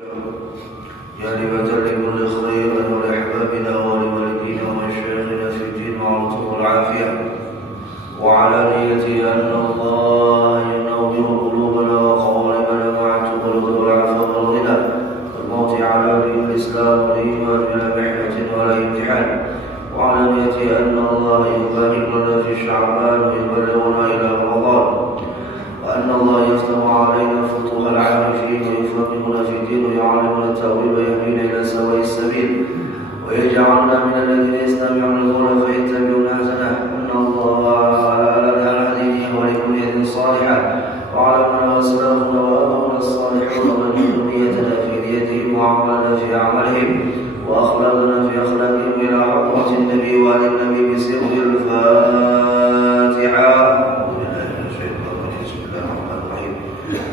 يا لبة لكل خير ولأحبابنا ولوالدينا ومشايخنا في الدين والعطف والعافية وعلانية أن الله ينور قلوبنا وقوالبنا مع التقلد والعفو والغنى والموت على دين الإسلام والإيمان بلا محنة ولا امتحان وعلانية أن الله يبارك لنا في شعبان ويبلغنا إلى رمضان وأن الله يفتح علينا فتوح العارفين ويفقهنا في الدين ويعلمنا التأويل ويهدينا إلى سواء السبيل ويجعلنا من الذين يستمعون القول فيتبعون أحسنه إن الله على هديه ولكل يد صالحة وعلمنا وأسلافنا وأبونا الصالحون ومن ذريتنا في ذريتهم وعملنا في أعمالهم وأخلاقنا في أخلاقهم إلى حضرة النبي وآل النبي بسر الفاتحة.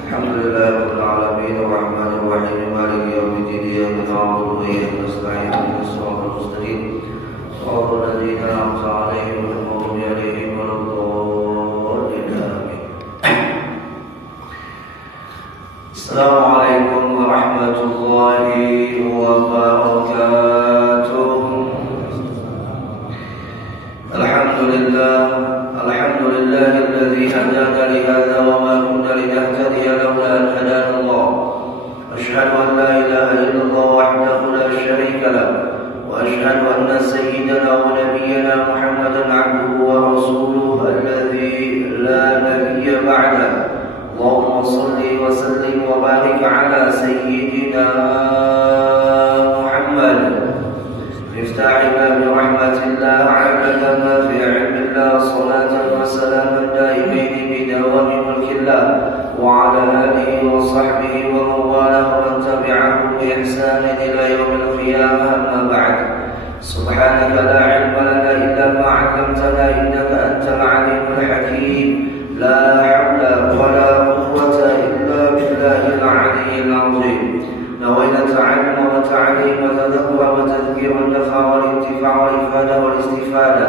الحمد لله رب العالمين الرحمن الرحيم مالك يوم الدين إياك نعبد وإياك نستعين اهدنا الصراط المستقيم صراط الذين أنعمت عليهم غير المغضوب عليهم ولا الضالين آمين. السلام عليكم ورحمة الله وبركاته. الحمد لله الذي هدانا لهذا وما كنا لنهتدي لولا أن هدانا الله. أشهد أن لا إله إلا الله وحده لا شريك له وأشهد أن سيدنا ونبينا محمدا عبده ورسوله الذي لا نبي بعده. اللهم صل وسلم وبارك على سيدنا محمد مفتاح باب رحمة الله عدد ما في علم الله صلاة وسلاما دائمين بدوام ملك الله وعلى آله وصحبه ومن والاه ومن تبعهم بإحسان إلى يوم القيامة. أما بعد، سبحانك لا علم لنا إلا ما علمتنا إنك أنت العليم الحكيم. لا حول ولا قوة إلا بالله العلي العظيم. نوينا التعلم والتعليم والتدبر والتذكير والنفع والانتفاع والإفادة والاستفادة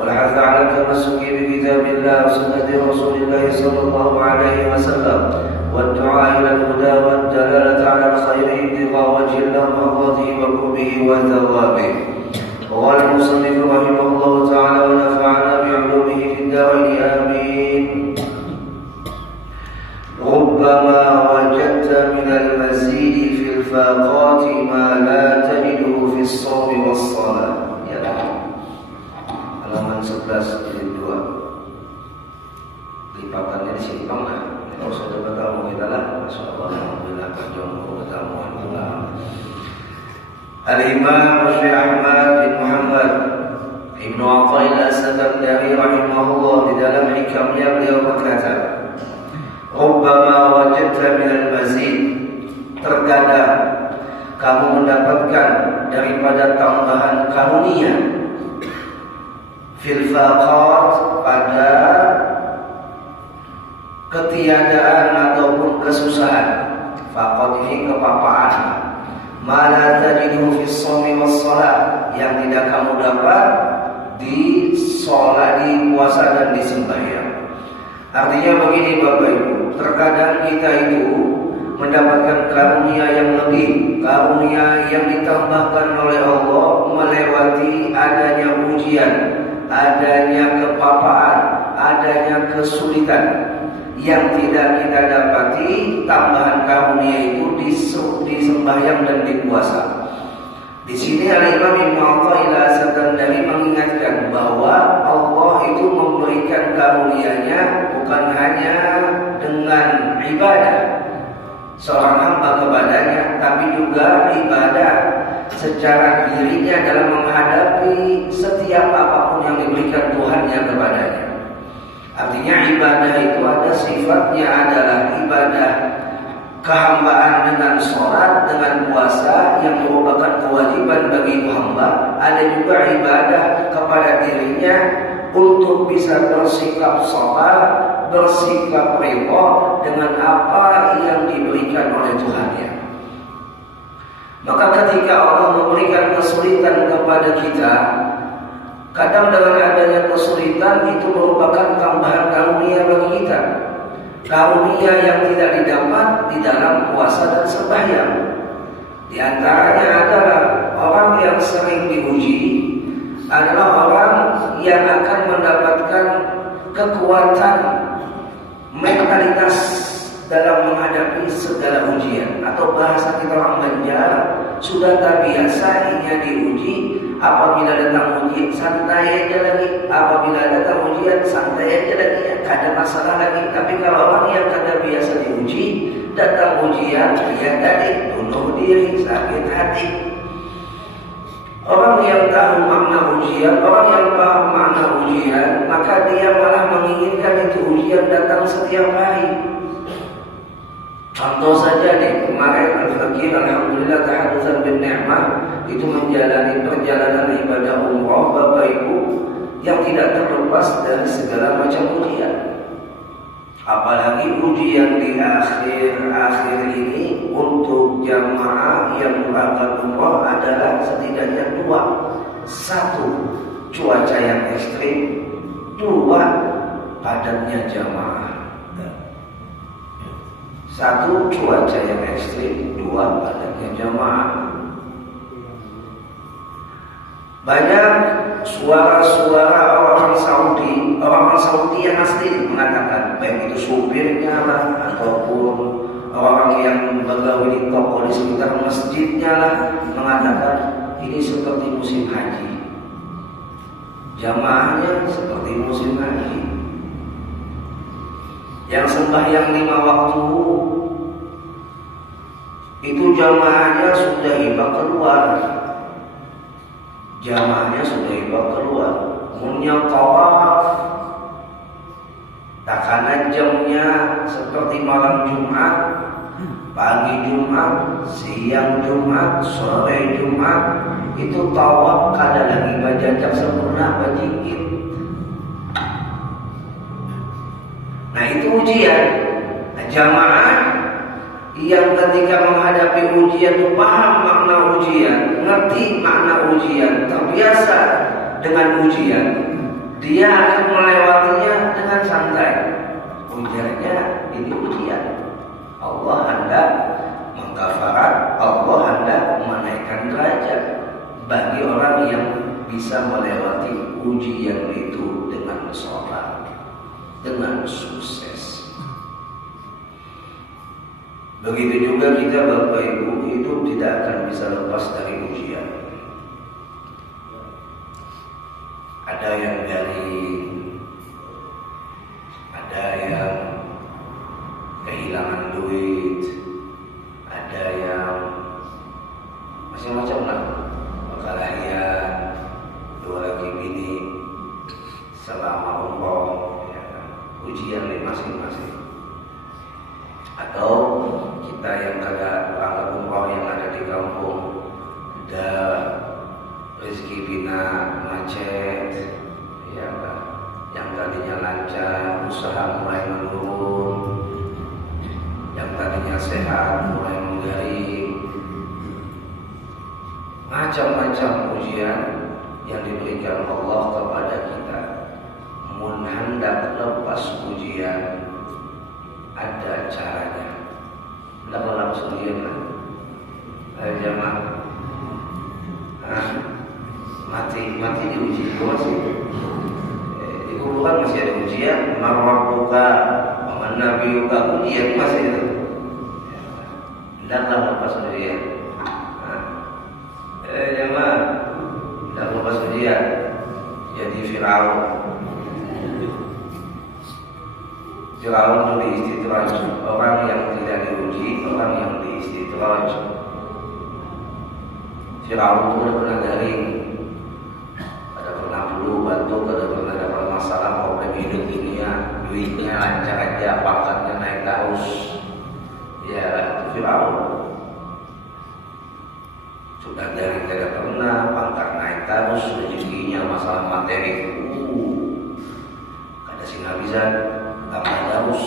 والحث على التمسك بكتاب الله وسنة رسول الله صلى الله عليه وسلم والدعاء إلى الهدى والدلالة على الخير ابتغاء وجه الله مرضاته وقربه وثوابه. وقال المصنف رحمه الله تعالى ونفعنا بعلومه في الدارين آمين. ربما وجدت من المزيد في الفاقات ما لا تجده في الصوم والصلاة. Halaman 11 jilid 2. Lipatannya di sini mana? Kalau sudah bertemu kita lah, masyaallah, alhamdulillah, berjumpa bertemu alhamdulillah. Al-Imam Syekh Ahmad bin Muhammad Ibnu Athaillah As-Sakandari rahimahullah di dalam hikamnya beliau berkata, Rubbama wajadta minal mazid, terkadang kamu mendapatkan daripada tambahan karunia fil faqat, pada ketiadaan ataupun kesusahan. Faqat ini kepapaan. Ma la tajidu fis shaumi was shalah, yang tidak kamu dapat di sholat, di puasa dan di sembahyang. Artinya begini Bapak Ibu, terkadang kita itu mendapatkan karunia yang lebih, karunia yang ditambahkan oleh Allah melewati adanya ujian, adanya kepapaan, adanya kesulitan yang tidak kita dapati tambahan karunia itu di sembahyang dan di puasa. Di sini Al-Imam Ibnu Athaillah As-Sakandari mengingatkan bahwa Allah itu memberikan karunia-Nya bukan hanya dengan ibadah seorang hamba kepadanya, tapi juga ibadah secara dirinya dalam menghadapi setiap apapun yang diberikan Tuhannya kepadanya. Artinya ibadah itu ada sifatnya adalah ibadah kehambaan dengan sholat, dengan puasa yang merupakan kewajiban bagi hamba. Ada juga ibadah kepada dirinya untuk bisa bersikap sabar, bersikap ridha dengan apa yang diberikan oleh Tuhannya. Maka ketika Allah memberikan kesulitan kepada kita, kadang dengan adanya kesulitan itu merupakan tambahan karunia bagi kita. Karunia yang tidak didapat di dalam puasa dan sembahyang. Di antaranya adalah orang yang sering diuji adalah orang yang akan mendapatkan kekuatan mentalitas dalam menghadapi segala ujian, atau bahasa kita orang Banjar sudah tak biasa ia diuji. Apabila datang ujian santai aja lagi, apabila datang ujian santai aja lagi, ya, tak ada masalah lagi. Tapi kalau orang yang kada biasa diuji, datang ujian dia tadi bunuh diri, sakit hati. Orang yang tahu makna ujian, orang yang paham makna ujian, maka dia malah menginginkan itu ujian datang setiap hari. Contoh saja nih, kemarin Al-Fakir alhamdulillah tahadutsan bin ni'mah itu menjalani perjalanan ibadah umrah Bapak Ibu yang tidak terlepas dari segala macam ujian. Apalagi ujian di akhir ini untuk jamaah yang berangkat umrah adalah setidaknya dua. Satu, cuaca yang ekstrim. Dua, padatnya jamaah. Satu, cuaca yang ekstrim. Dua, padatnya jamaah. Banyak suara-suara orang Saudi yang asli mengatakan, baik itu supirnya lah ataupun orang yang bergaul di toko di sekitar masjidnya lah, mengatakan ini seperti musim haji. Jamaahnya seperti musim haji. Yang sembahyang 5 waktu itu jamaahnya sudah hibah keluar. Jamaahnya sudah hibah keluar. Punya tawaf, takana jamnya seperti malam Jumat, pagi Jumat, siang Jumat, sore Jumat, itu tawaf kada lagi bajajak sempurna bajikit. Nah itu ujian. Jamaah yang ketika menghadapi ujian itu paham makna ujian, ngerti makna ujian, terbiasa dengan ujian, dia akan melewatinya dengan santai. Ujiannya ini ujian. Allah hendak mengkafarat, Allah hendak menaikkan derajat bagi orang yang bisa melewati ujian itu dengan sholat, dengan sukses. Begitu juga kita Bapak Ibu hidup tidak akan bisa lepas dari ujian. Ada yang garing, ada yang kehilangan duit, ada yang macam-macam lah, perkelahian, dua laki bini selama umroh, ya, ujian masing-masing. Atau kita yang kagak berangkat umroh yang ada di kampung, ada rezeki bina macet, ya, yang tadinya lancar usaha mulai menurun, yang tadinya sehat mulai menggaring. Macam-macam ujian yang diberikan Allah kepada kita. Mun hendak lepas ujian, ada caranya. Tidak langsung ujian lah. Ayo jamaah. Mati diuji juga masih. Di kuburan masih ada ujian. Marwabbuka, waman nabiyuka, ujian masih itu. Tidaklah lepas ujian. Jamaah, tidak lepas ujian. Jadi Firaun. Firaun itu diistidraj, orang yang tidak diuji, orang yang diistidraj. Firaun itu pernah garing, ada pernah dulu batuk, ada pernah dapat masalah problem hidup dunia, duitnya lancar aja, pangkatnya naik terus. Ya, Firaun sudah garing tidak pernah, pangkat naik terus, rezekinya masalah materi, kada singhabisan. Tambah terus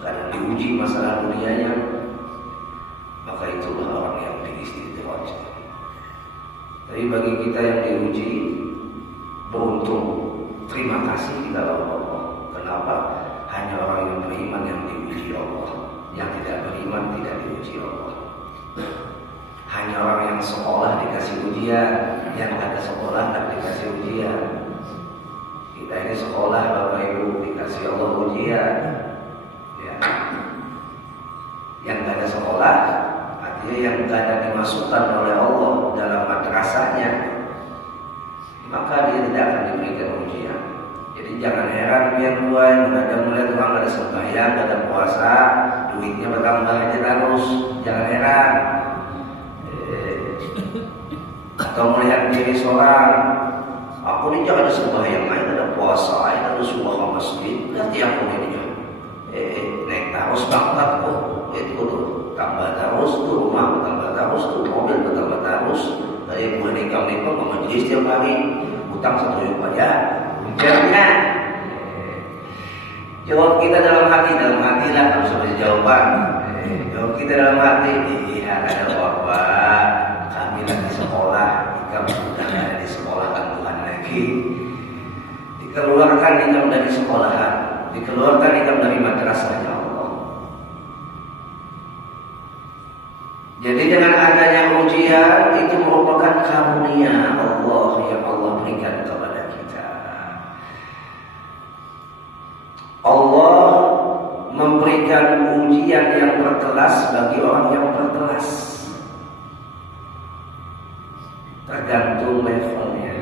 karena diuji masalah dunianya, maka itulah orang yang diistidraj. Tapi bagi kita yang diuji, beruntung, terima kasih kita kepada Allah. Kenapa? Hanya orang yang beriman yang diuji Allah, yang tidak beriman tidak diuji Allah. Hanya Hanya orang yang sekolah dikasih ujian, yang ada sekolah tak dikasih ujian. Kita ini sekolah Bapak Ibu dikasih Allah ujian. Ya. Yang gak ada sekolah, artinya yang gak ada dimasukkan oleh Allah dalam madrasahnya, maka dia tidak akan diberikan ujian. Jadi jangan heran biar tua yang ada melihat orang ada sembahyang, ada puasa, duitnya bertambah aja terus. Jangan heran. Atau melihat diri seorang, aku ini jangan ada sembahyang, ada puasa, ada subuh ke masjid, nanti aku ini naik terus bangkat kok, itu tuh tambah terus tuh rumah, tambah terus tuh mobil, tambah terus. Tadi gue nikah ke majelis tiap hari, utang 1 juta aja. Jawabnya, jawab kita dalam hati lah, harus ada jawaban. Jawab kita dalam hati, iya ada bapak, kami lagi sekolah, kita sudah ada di sekolah Tuhan lagi. Dikeluarkan income dari sekolahan, dikeluarkan income dari madrasahnya Allah. Jadi dengan adanya ujian itu merupakan karunia Allah yang Allah berikan kepada kita. Allah memberikan ujian yang berkelas bagi orang yang berkelas, tergantung levelnya.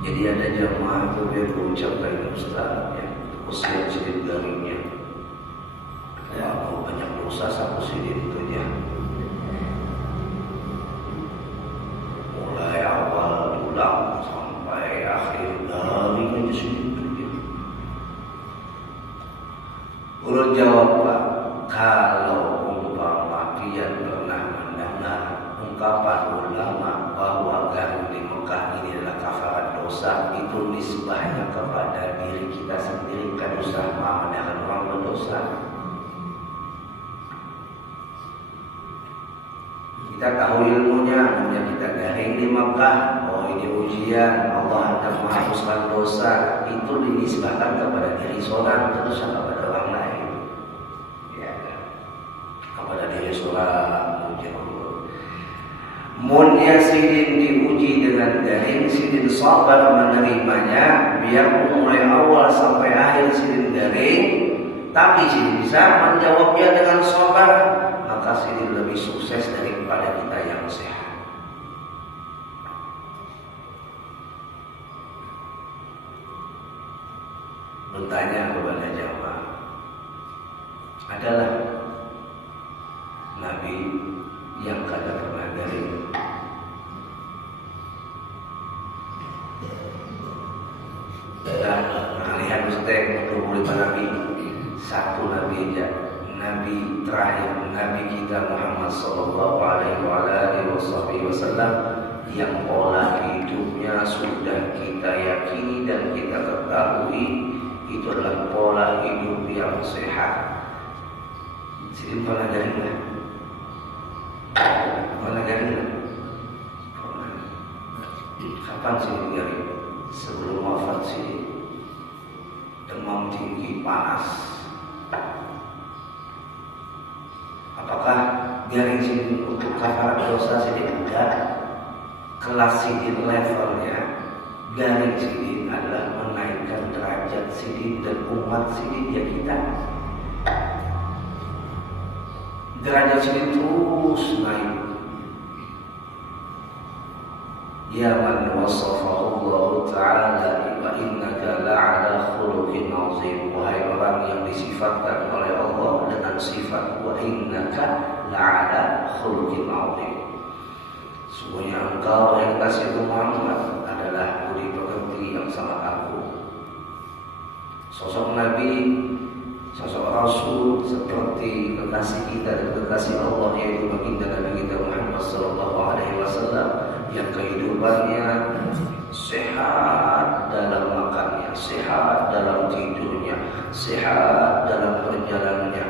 Jadi ada jamaah itu dia berucap dari Ustaz ya, usia sidin garingnya. Ya aku banyak dosa satu sidin itu ya. Mulai awal tulang sampai akhir garing aja sidin itu ya. Ulun jawab Pak, kalau umpama kian pernah mendengar ungkapan ulama bahwa garing di Mekah ini adalah kafarat dosa, itu nisbahnya kepada diri kita sendiri, kan usah mendengar orang berdosa. Kita tahu ilmunya kita garing di Mekah, oh ini ujian, Allah akan menghapuskan dosa, itu dinisbahkan kepada diri seorang, terus kepada orang lain. Ya, kepada diri seorang. Munnya sidin diuji dengan garing, sidin sabar menerimanya, biar mulai awal sampai akhir sidin garing, tapi sidin bisa menjawabnya dengan sabar, maka sidin lebih sukses daripada kita yang sehat. Bertanya kepada jamaah, adalah Nabi yang kata pernah garing. Dan lihat Ustaz, 25 Nabi, satu Nabi aja, Nabi terakhir, Nabi kita Muhammad sallallahu alaihi wasallam, yang pola hidupnya sudah kita yakini dan kita ketahui itu adalah pola hidup yang sehat. Sidin pernah garing nggak? Pernah garing nggak? Kapan sidin garing? Sebelum wafat sidin. Demam tinggi, panas. Apakah garing sidin untuk kafarat dosa sidin? Enggak. Kelas sidin levelnya, garing sidin adalah menaikkan derajat sidin dan umat sidin ya kita. Derajat sidin terus naik. Ya man wasafahu Allah Ta'ala wa innaka la'ala khuluqin azim. Wahai orang yang disifatkan oleh Allah dengan sifat wa innaka la'ala khuluqin azim. Sungguhnya engkau yang kasih Muhammad adalah budi pekerti yang sangat agung. Sosok Nabi, sosok Rasul seperti kekasih kita dan kekasih Allah, yaitu baginda Nabi kita Muhammad sallallahu alaihi wasallam, yang kehidupannya sehat dalam makannya, sehat dalam tidurnya, sehat dalam perjalanannya,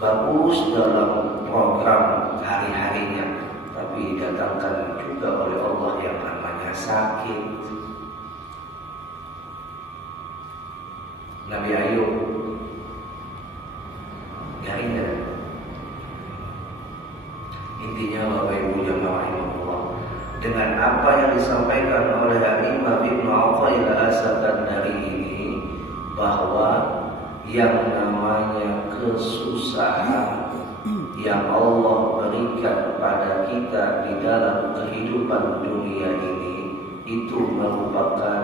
bagus dalam program hari-harinya, tapi didatangkan juga oleh Allah yang namanya sakit. Nabi Ayub garing dan dengan apa yang disampaikan oleh Imam Ibnu Athaillah As-Sakandari ini, bahwa yang namanya kesusahan yang Allah berikan pada kita di dalam kehidupan dunia ini itu merupakan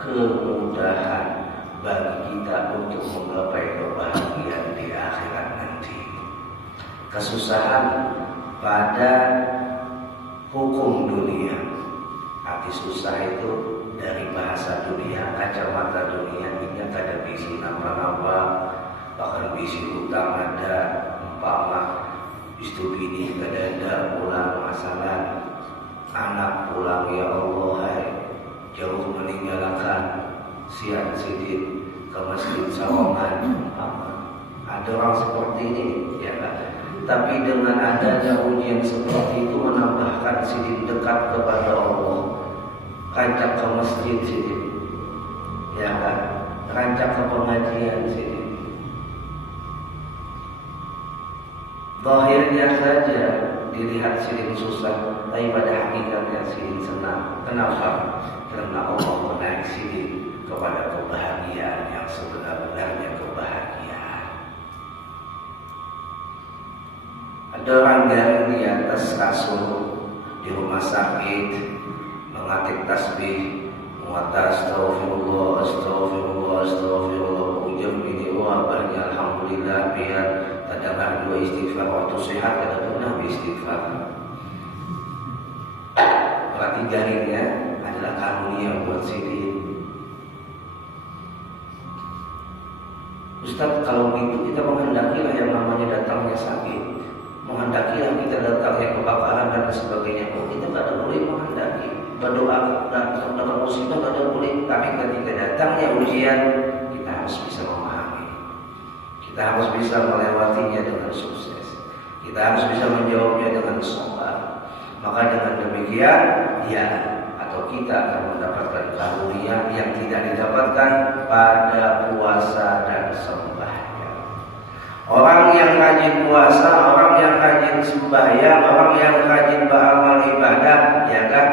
kemudahan bagi kita untuk menggapai kebahagiaan di akhirat nanti. Kesusahan pada hukum dunia, arti susah itu dari bahasa dunia, kacamata dunia, ini ada bisi nama-nama, bahkan bisi utang ada, umpama istu bini kadada pulang masalah, anak pulang ya Allah hai, jauh meninggalkan siang sidin ke masjid Sawangan. Ada orang seperti ini, ya kan? Tapi dengan adanya ujian seperti itu menambahkan sidin dekat kepada Allah, rancak ke masjid sidin, ya kan? Rancak ke pengajian sidin. Zahirnya saja dilihat sidin susah, tapi pada hakikatnya sidin senang. Kenapa? Karena Allah menaik sidin kepada kebahagiaan yang sebenar-benarnya kebahagiaan. Ada orang yang di atas kasur di rumah sakit mengatik tasbih, mengatakan astagfirullah, astagfirullah, astagfirullah, ujung ini wabahnya alhamdulillah, biar terdengar dua istighfar waktu sehat, ada pernah istighfar. Berarti jarinya adalah karunia buat sidin. Ustaz, kalau begitu kita menghendakilah yang namanya datangnya sakit, menghendakilah kita datangnya kebakaran dan sebagainya. Oh, kita tidak boleh menghendaki. Berdoa dan dapat musibah tidak boleh. Tapi ketika datangnya ujian, kita harus bisa memahami. Kita harus bisa melewatinya dengan sukses. Kita harus bisa menjawabnya dengan sabar. Maka dengan demikian, ya, atau kita akan mendapatkan karunia yang tidak didapatkan pada puasa dan sembahyang. Orang yang rajin puasa, orang yang rajin sembahyang, orang yang rajin beramal ibadah, ya kan,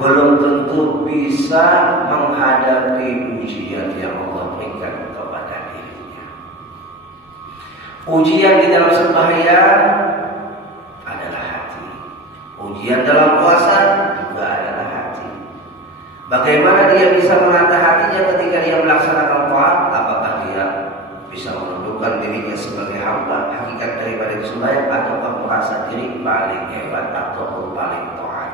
belum tentu bisa menghadapi ujian yang Allah berikan kepada dirinya. Ujian di dalam sembahyang adalah hati. Ujian dalam puasa juga adalah hati. Bagaimana dia bisa menata hatinya ketika dia melaksanakan taat? Apakah dia bisa menundukkan dirinya sebagai hamba hakikat daripada sembahyang, ataukah merasa diri paling hebat atau paling taat?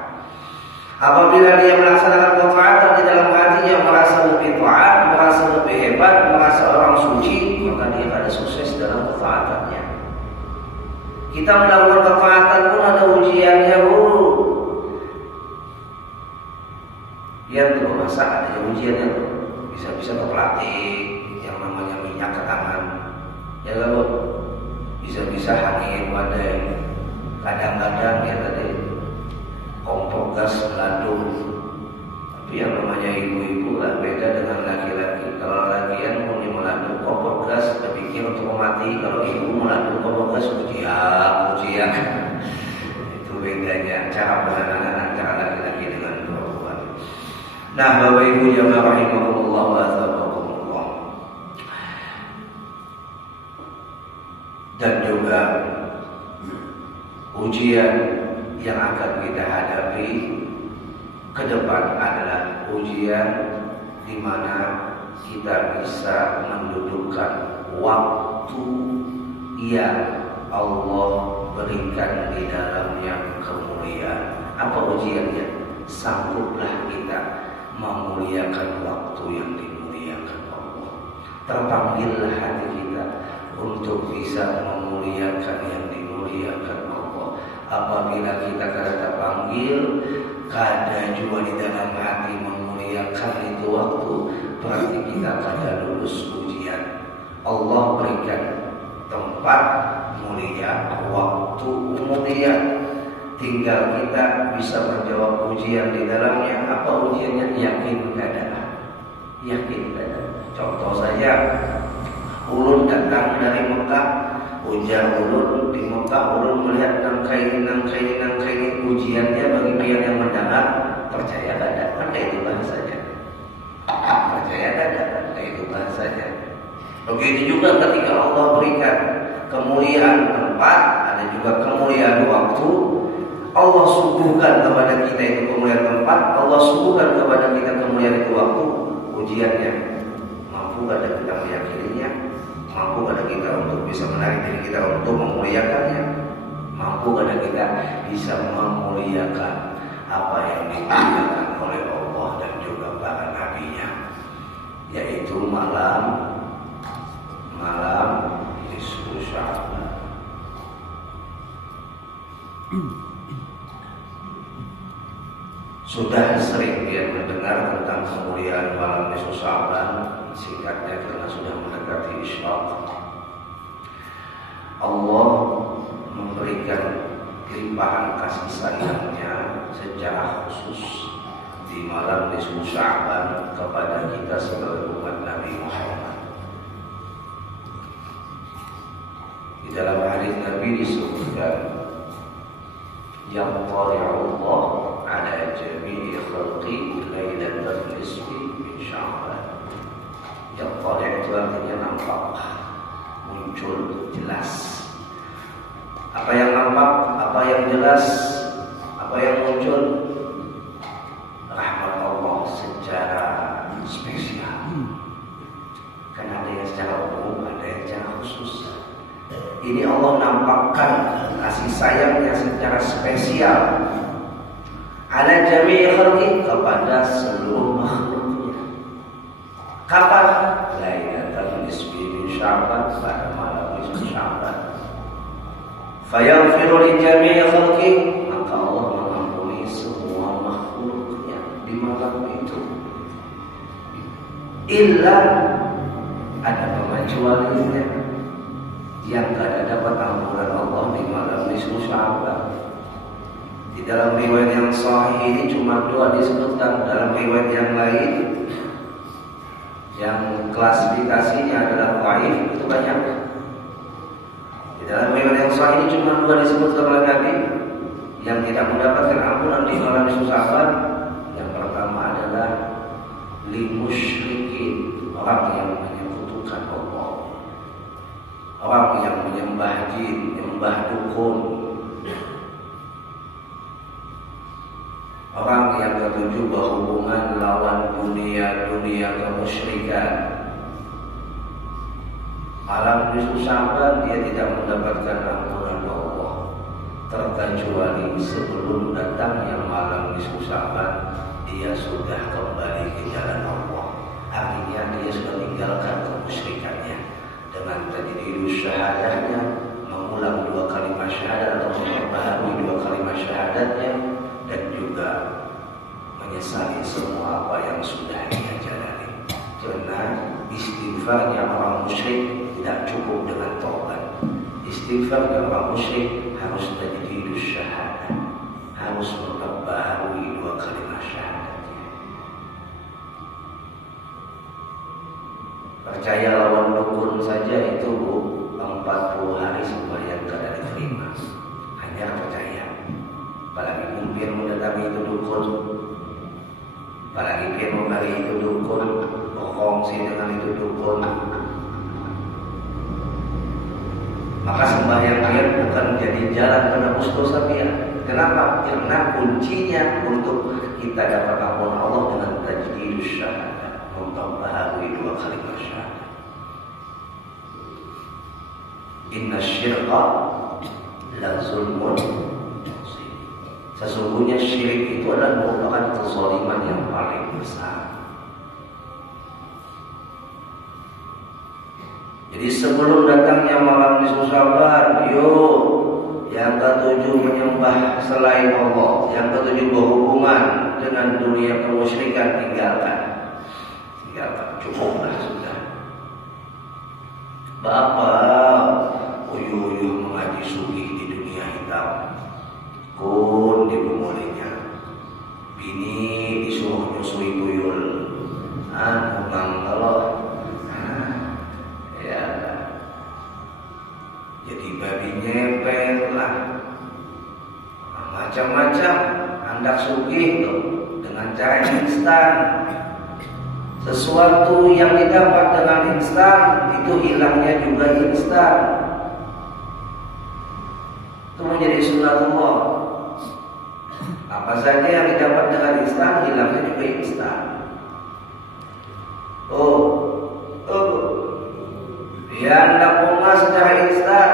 Apabila dia melaksanakan ketaatan di dalam hatinya merasa lebih taat, merasa lebih hebat, merasa orang suci, maka dia ada sukses dalam ketaatannya. Kita melakukan ketaatan pun ada ujiannya dulu. Ya tuh masa ada ujiannya tuh. Bisa-bisa ke pelatih yang namanya minyak ke tangan. Ya lalu bisa-bisa angin badai. Kadang-kadang ya tadi kompor gas meladung. Tapi yang namanya ibu-ibu lah beda dengan laki-laki. Kalau laki-laki mau meladung kompor gas berpikir untuk mati. Kalau ibu meladung kompor gas ujian. Itu bedanya cara penanganan antara laki-laki dengan perempuan. Nah, Bapak Ibu jamaah rahimakumullah wa azabakumullah. Dan juga ujian yang akan kita hadapi ke depan adalah ujian di mana kita bisa mendudukkan waktu yang Allah berikan di dalamnya kemuliaan. Apa ujiannya? Sangguplah kita memuliakan waktu yang dimuliakan Allah. Terpanggillah hati kita untuk bisa memuliakan yang dimuliakan Allah. Apabila kita kada terpanggil, kada juga di dalam hati memuliakan itu waktu, berarti kita kada lulus ujian. Allah berikan tempat mulia, waktu mulia. Tinggal kita bisa menjawab ujian di dalamnya. Apa ujiannya? Yakin kada. Yakin kada. Contoh saja, ulun datang dari Mekah, ujar ulun di Mekah, ulun melihat nangkai ujiannya bagi pihak yang mendengar. percaya ada, kan kayak itu bahasanya. Percaya ada, kayak itu bahasanya. Begitu juga ketika Allah berikan kemuliaan tempat, ada juga kemuliaan waktu. Allah suguhkan kepada kita itu kemuliaan tempat, Allah suguhkan kepada kita kemuliaan itu waktu. Ujiannya, mampu ada kita meyakininya, mampu ada kita untuk bisa menarik diri kita untuk memuliakannya, mampu ada kita bisa memuliakan apa yang dimuliakan oleh Allah dan juga para nabinya, yaitu malam nisfu Sya'ban. Sudah sering dia mendengar tentang kemuliaan malam nisfu Sya'ban, singkatnya karena sudah mendekati Isyraq. Allah memberikan limpahan kasih sayangnya secara khusus di malam nisfu Sya'ban kepada kita sebagai umat Nabi Muhammad. Di dalam hadis Nabi disebutkan, yang Allah ala jami'i khalqi lailatul nisfi min Sya'ban. Yang itu artinya nampak, muncul, jelas. Apa yang nampak, apa yang jelas, apa yang muncul? Rahmat Allah secara spesial. Kan ada yang secara umum, ada yang secara khusus. Ini Allah nampakkan kasih sayangnya secara spesial ala jami'i khalqi, kepada seluruh makhluknya. Kapan? Lailatul nisfi min Sya'ban, pada malam nisfu Sya'ban. Fayaghfiru li jami'i khalqi, maka Allah mengampuni semua makhluknya di malam itu. Illa, ada pengecualiannya, yang tidak dapat ampunan Allah di malam nisfu Sya'ban. Di dalam riwayat yang sahih ini cuma 2 disebutkan. Dalam riwayat yang lain yang klasifikasinya adalah dhaif itu banyak. Di dalam riwayat yang sahih ini cuma 2 disebutkan oleh Nabi yang tidak mendapatkan ampunan di malam nisfu Sya'ban. Yang pertama adalah limusyrikin, orang yang menyekutukan Allah, orang yang menyembah jin, menyembah dukun, orang yang ketujuh berhubungan lawan dunia kemusyrikan. Malam nisfu Sya'ban dia tidak mendapatkan ampunan Allah, terkecuali sebelum datangnya malam nisfu Sya'ban dia sudah kembali ke jalan Allah. Artinya dia sudah tinggalkan kemusyrikannya dengan tajdidus syahadahnya, mengulang 2 kalimat syahadat atau memperbaharui 2 kalimat syahadatnya, dan juga menyesali semua apa yang sudah dia jalani. Karena istighfarnya orang musyrik tidak cukup dengan taubat. Istighfarnya orang musyrik harus tajdidus syahadah, harus memperbaharui 2 kalimat syahadatnya. Percaya lawan dukun saja itu 40 hari sembahyang tidak diterima. Hanya percaya. Apalagi mungkin mendatangi itu dukun, apalagi dia memberi itu dukun, berkongsi dengan itu dukun, maka sembahyang dia bukan menjadi jalan penebus dosa dia. Kenapa? Karena kuncinya untuk kita dapat ampunan Allah dengan tajdidus syahadah, memperbaharui 2 kalimat syahadah. Inna syirka la zulmun. Sesungguhnya syirik itu adalah merupakan kezaliman yang paling besar. Jadi sebelum datangnya malam nisfu Sya'ban, yuk yang ketujuh menyembah selain Allah, yang ketujuh berhubungan dengan dunia kemusyrikan, tinggalkan, cukuplah sudah. Bapak uyuh-uyuh mengaji sugih di dunia hitam, kun dibumbolinya, bini disuruh nyusui tuyul, mangkelo, ya, jadi babi nyepet lah, macam-macam, hendak sugih tuh, dengan cara instan. Sesuatu yang didapat dengan instan itu hilangnya juga instan. Itu menjadi sunatullah. Apa saja yang didapat dengan instan hilangnya juga instan. Dia hendak mengemas secara instan,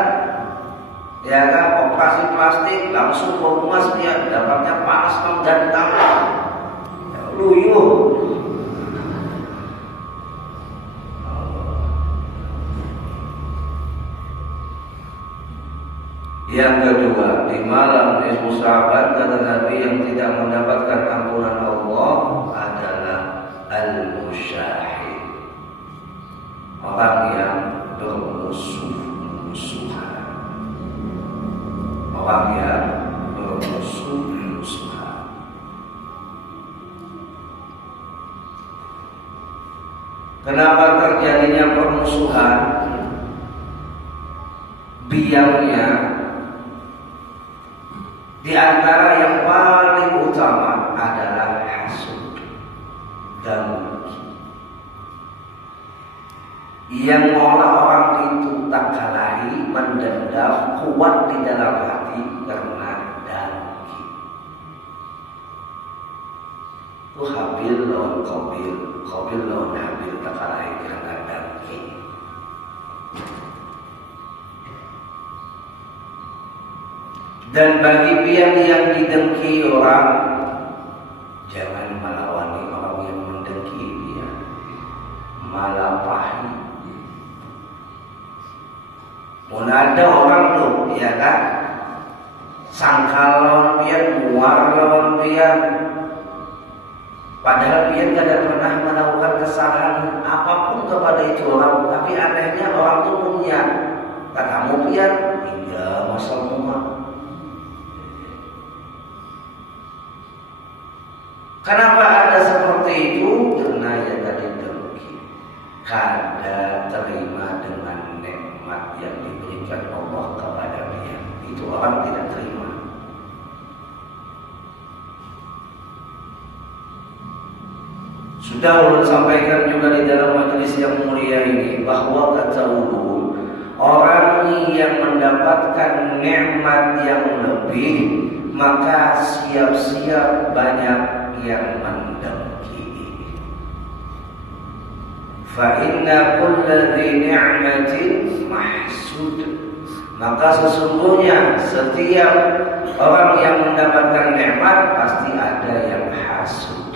ya kan, operasi plastik langsung mengemas, dia dapatnya panas menggantang, luyuh. Yang kedua, di malam nisfu Sya'ban kata Nabi yang tidak mendapatkan ampunan Allah adalah al-musyahid, orang yang bermusuhan, orang yang bermusuhan. Kenapa terjadinya permusuhan? Biangnya di antara yang paling utama adalah hasud dan yang mengolah orang itu tak kalahi, mendendam, kuat di dalam hati karena dengki. Itu Habil lawan Qabil, Qabil lawan Habil tak kalahi karena dengki. Dan bagi pihak yang didengki orang, jangan melawani orang yang mendengki dia, malapahi. Mana ada orang tuh, ya kan, sangkal lawan pian, muar lawan pian, padahal pian tidak pernah melakukan kesalahan apapun kepada itu orang. Tapi anehnya orang tuh punya, katamu pian, hingga masa rumah. Kenapa ada seperti itu? Karena ya tadi dengki, kada terima dengan nikmat yang diberikan Allah kepada dia. Itu orang tidak terima. Sudah ulun sampaikan juga di dalam majelis yang mulia ini bahwa kata ulun, orang yang mendapatkan nikmat yang lebih maka siap-siap banyak yang mendengki. Fa inna kulla dhi ni'matin mahsud. Maka sesungguhnya setiap orang yang mendapatkan nikmat pasti ada yang hasud.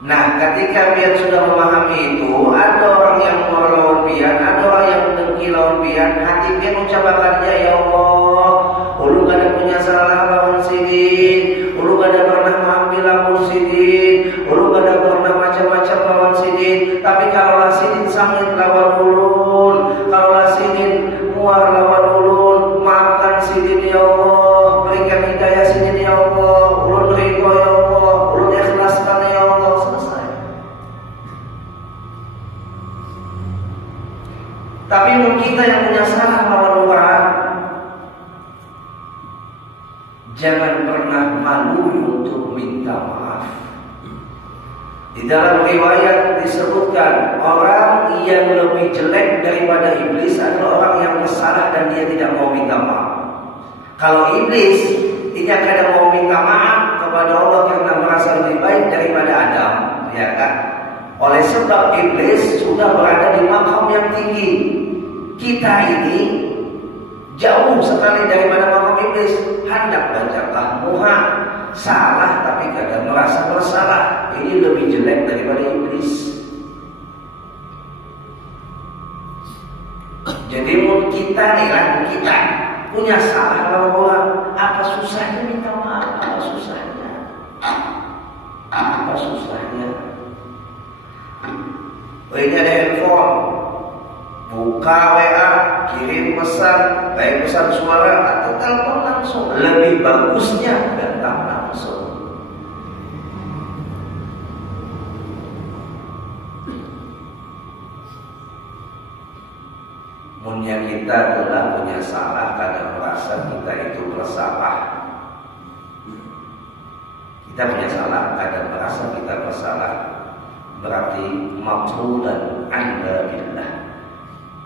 Nah, ketika pian sudah memahami itu, ada orang yang melawan pian, ada orang yang mendengki lawan pian, hati pian ucapakannya, ya Allah, ulu kada punya salah lawan sidin, ulu kada pernah mengambil lawan sidin, ulu kada pernah macam-macam lawan sidin. Tapi kalaulah sidin sangit lawan ulun, kalaulah sidin muar lawan ulun, maafkan sidin ya Allah, berikan hidayah sidin ya Allah, ulun ridho ya Allah, ulun ikhlaskan ya Allah. Selesai. Tapi kita yang punya salah lawan orang, jangan pernah malu untuk minta maaf. Di dalam riwayat disebutkan orang yang lebih jelek daripada iblis adalah orang yang bersalah dan dia tidak mau minta maaf. Kalau iblis dia kadang mau minta maaf kepada Allah karena merasa lebih baik daripada Adam, ya kan? Oleh sebab iblis sudah berada di makam yang tinggi. Kita ini jauh sekali daripada makam iblis. Hendak bacalah muha, salah tapi kadang merasa bersalah. Ini lebih jelek daripada iblis. Jadi kita nih kan, kita punya salah lawan orang. Apa susahnya minta maaf? Apa susahnya? Apa susahnya? Ini ada handphone, buka WA, kirim pesan, baik pesan suara atau telepon langsung. Lebih bagusnya datang langsung. Munya kita telah punya salah, kadang merasa kita itu bersalah. Kita punya salah, kadang merasa kita bersalah, berarti maqrudan anda billah,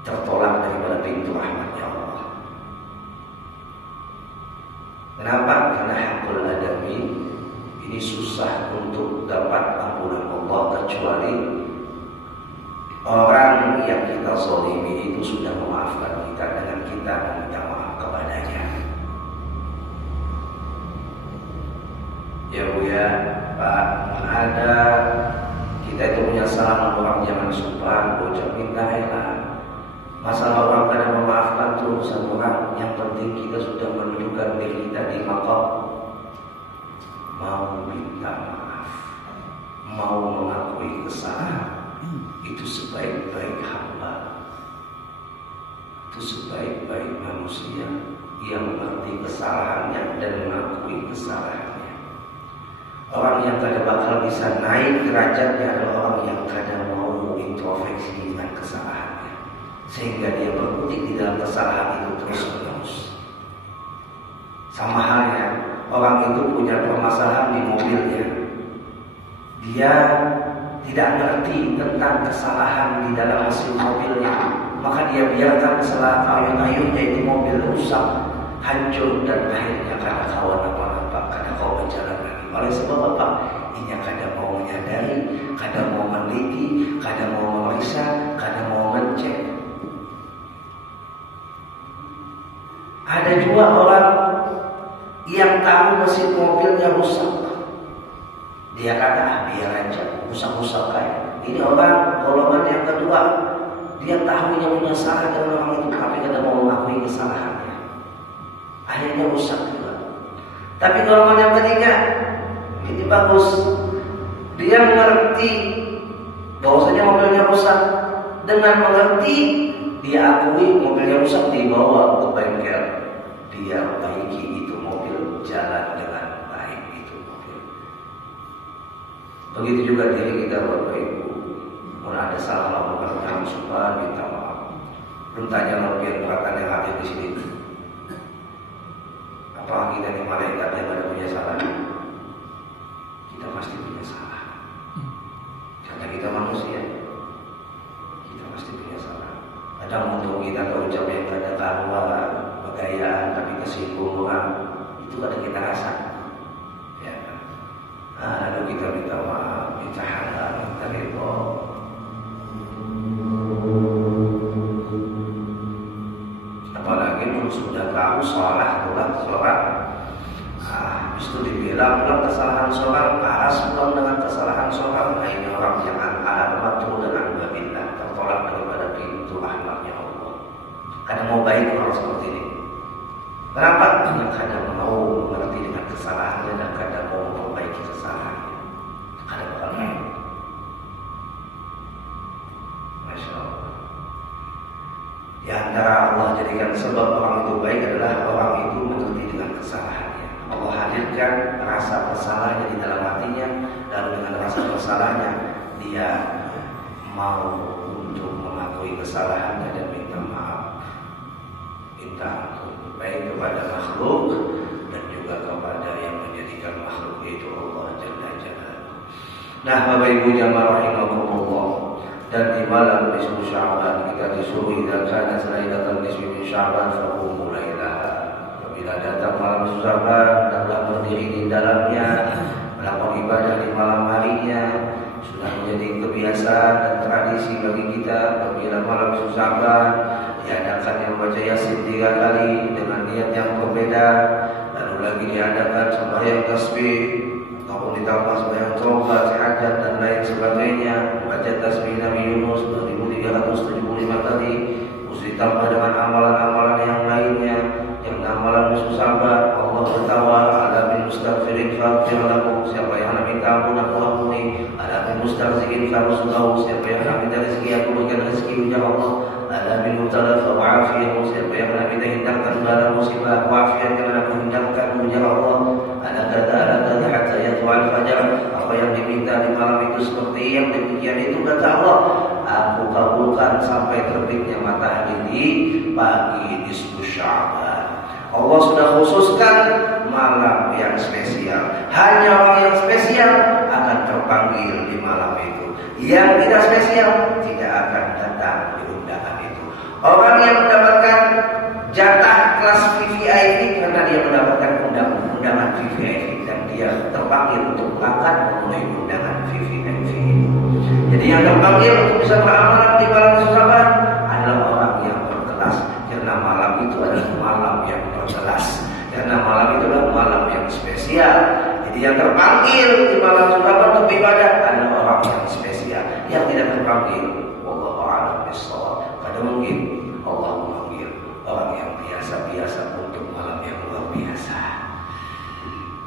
tertolak daripada pintu rahmatnya Allah. Kenapa? Karena hakul adami ini susah untuk dapat ampunan Allah, kecuali orang yang kita zalimi itu sudah memaafkan kita dengan kita meminta maaf kepadanya. Ya Bu ya, Pak, ada kita itu punya salah orang jangan sumpah, ucap minta rela. Masalah orang kadang memaafkan tuh urusan orang, yang penting kita sudah menunjukkan diri kita di maqam mau minta maaf, mau mengakui kesalahan. Itu sebaik-baik hamba, itu sebaik-baik manusia yang mengerti kesalahannya dan mengakui kesalahannya. Orang yang kadang bakal bisa naik derajatnya adalah orang yang kadang mau introspeksi dengan kesalahannya, sehingga dia berkutik di dalam kesalahan itu terus-menerus. Sama halnya orang itu punya permasalahan di mobilnya, dia tidak mengerti tentang kesalahan di dalam mesin mobilnya, maka dia biarkan kesalahan ayun-ayunnya itu mobil rusak, hancur, dan akhirnya karena kawan apa-apa, karena kau berjalan lagi. Oleh sebab apa? Ini kadang mau menyadari, kadang mau meneliti, kadang mau memeriksa, kadang mau mengecek. Ada juga orang yang tahu mesin mobilnya rusak, dia kata biar aja, rusak-rusak kayak. Ini orang golongan yang kedua, dia tahu yang punya salah dengan orang itu, tapi kadang mau mengakui kesalahannya, akhirnya rusak juga. Tapi golongan yang ketiga ini bagus, dia mengerti bahwasanya mobilnya rusak. Dengan mengerti, dia akui mobilnya rusak, dibawa ke bengkel, dia perbaiki itu mobil, jalan dengan baik itu mobil. Begitu juga diri kita Bapak Ibu, kalau ada salah lakukan jangan sumpah minta maaf. Belum tanya lebih berat yang hadir di sini. Apakah kita ini malaikat yang ada punya salah? Kita pasti punya salah. Karena kita manusia, kita pasti punya salah. Kadang untuk kita terucap yang ada karuan, kegayaan, tapi kesinggungan, itu kadang kita rasa. Ya. Lalu kita minta maaf, minta halal, minta ridho. Apalagi kalau sudah tahu salah, habis itu dibilang pulang kesalahan seorang, aras pulang dengan kesalahan seorang. Nah ini orang yang alamat dengan babillah, tertolak daripada pintu rahmatnya Allah. Karena mau baik orang seperti ini. Kenapa? Yang kadang mau mengerti dengan kesalahannya dan kadang mau memperbaiki kesalahannya. Kadang bakal baik. Masya Allah. Di antara Allah jadikan sebab orang itu baik adalah orang itu mengerti dengan kesalahannya. Allah hadirkan rasa bersalahnya di dalam hatinya, dan dengan rasa bersalahnya dia mau untuk mengakui kesalahannya dan minta maaf, minta ampun, baik kepada makhluk dan juga kepada yang menjadikan makhluk, yaitu Allah Jalla Jalaluhu. Nah Bapak Ibu jamaah rahimakumullah, dan di malam nisfu Sya'ban kita disuruh idza kana lailatan nisfi min Sya'ban faqumu lailaha. Bila datang malam Sya'ban, hendaklah berdiri di dalamnya, melakukan ibadah di malam harinya. Sudah menjadi kebiasaan dan tradisi bagi kita. Bila malam Sya'ban diadakan yang baca Yasin 3 kali dengan niat yang berbeda, lalu lagi diadakan sembahyang tasbih ataupun ditambah sembahyang taubat, hajat dan lain sebagainya, membaca tasbih Nabi Yunus 2375 kali, terus ditambah dengan amalan-amalan yang lainnya. Yang amalan musuh sabar, Allah bertawa, ada bin mustaghfirin faghfir lahu, siapa yang nak minta ampun aku ampuni. Ada bin mustaghfirin farzuqahu, siapa yang nak minta rezeki aku berikan rezeki ujar Allah. Ada bin mubtala fa'afiyahu, siapa yang nak minta hindarkan bala musibah aku afiatkan aku hindarkan ujar Allah. Ada kata hatta yatwal fajar, apa yang diminta di malam itu seperti yang demikian itu kata Allah, aku kabulkan sampai terbitnya matahari di pagi nisfu Sya'ban. Allah sudah khususkan malam yang spesial. Hanya orang yang spesial akan terpanggil di malam itu. Yang tidak spesial tidak akan datang di undangan itu. Orang yang mendapatkan jatah kelas VVIP karena dia mendapatkan undangan VVIP dan dia terpanggil untuk berangkat memenuhi undangan VVIP. Jadi yang terpanggil untuk bisa beramal di malam sahabat adalah orang yang berkelas, karena malam itu adalah malam yang berkelas, karena malam itu adalah malam yang spesial. Jadi yang terpanggil di malam sahabat untuk ibadah adalah orang yang spesial. Yang tidak terpanggil, wallahu a'lam bishawab. Kadang mungkin Allah memanggil orang yang biasa-biasa untuk malam yang luar biasa.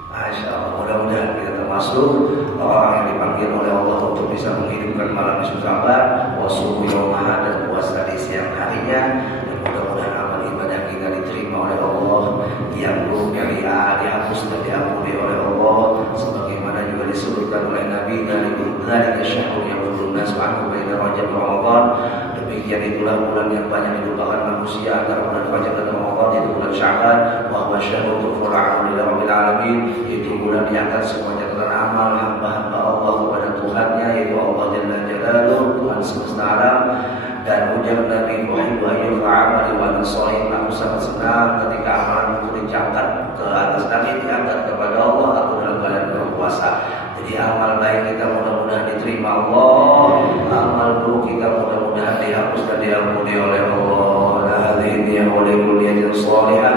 Masya Allah, mudah-mudahan kita termasuk orang yang dipanggil oleh Allah untuk bisa menghidupkan malam sahabat, wasubuh yaumaha, dan puasa di siang harinya. Dan mudah-mudahan amal ibadah kita diterima oleh Allah, yang buruknya dihapus dan diampuni oleh Allah, sebagaimana juga disebutkan oleh Nabi dari dzalika syahrul yaqulun nas anhu baina Rajab wa Ramadan. Demikian itulah bulan yang banyak dilupakan manusia antara bulan Rajab dan Ramadan, yaitu bulan Sya'ban. Wa huwa syahrul tughfara lil alamin, yaitu bulan diangkat semua catatan amal hamba-hamba Allah kepada Tuhannya, yaitu Allah Jalla Jalaluhu, Tuhan semesta alam. Dan ujar Nabi Muhammad wa amali wa nasaihin, aku sangat senang ketika amalan itu diangkat ke atas Nabi, diangkat kepada Allah, aku dalam keadaan berpuasa. Jadi amal baik kita mudah-mudahan diterima Allah, amal buruk kita mudah-mudahan dihapus dan diampuni oleh Allah. Hadhihi ya wa likulliyatin shalihah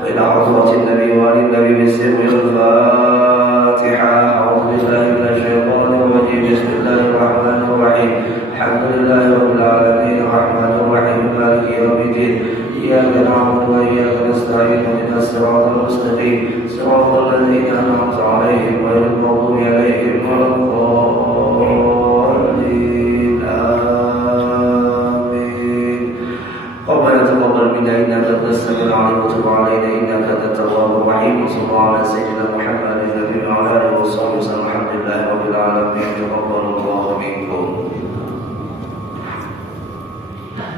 wa ila hadratin nabi wa lin nabi bismillahil fatihah. A'udzu billahi minasy syaithanir rajim. Bismillahir rahmanir rahim. Alhamdulillahi rabbil alamin, arrahmanir rahim, maliki yaumiddin. Iyyaka na'budu wa iyyaka nasta'in, ihdinas siratal mustaqim, siratal ladzina an'amta 'alaihim ghairil maghdubi 'alaihim waladdallin. Amin. Rabbana taqabbal minna innaka antas samiul 'alim wa tub 'alaina innaka antat tawwabur rahim. Sallallahu alaihi wa sallam Muhammadin nabiyina wa ala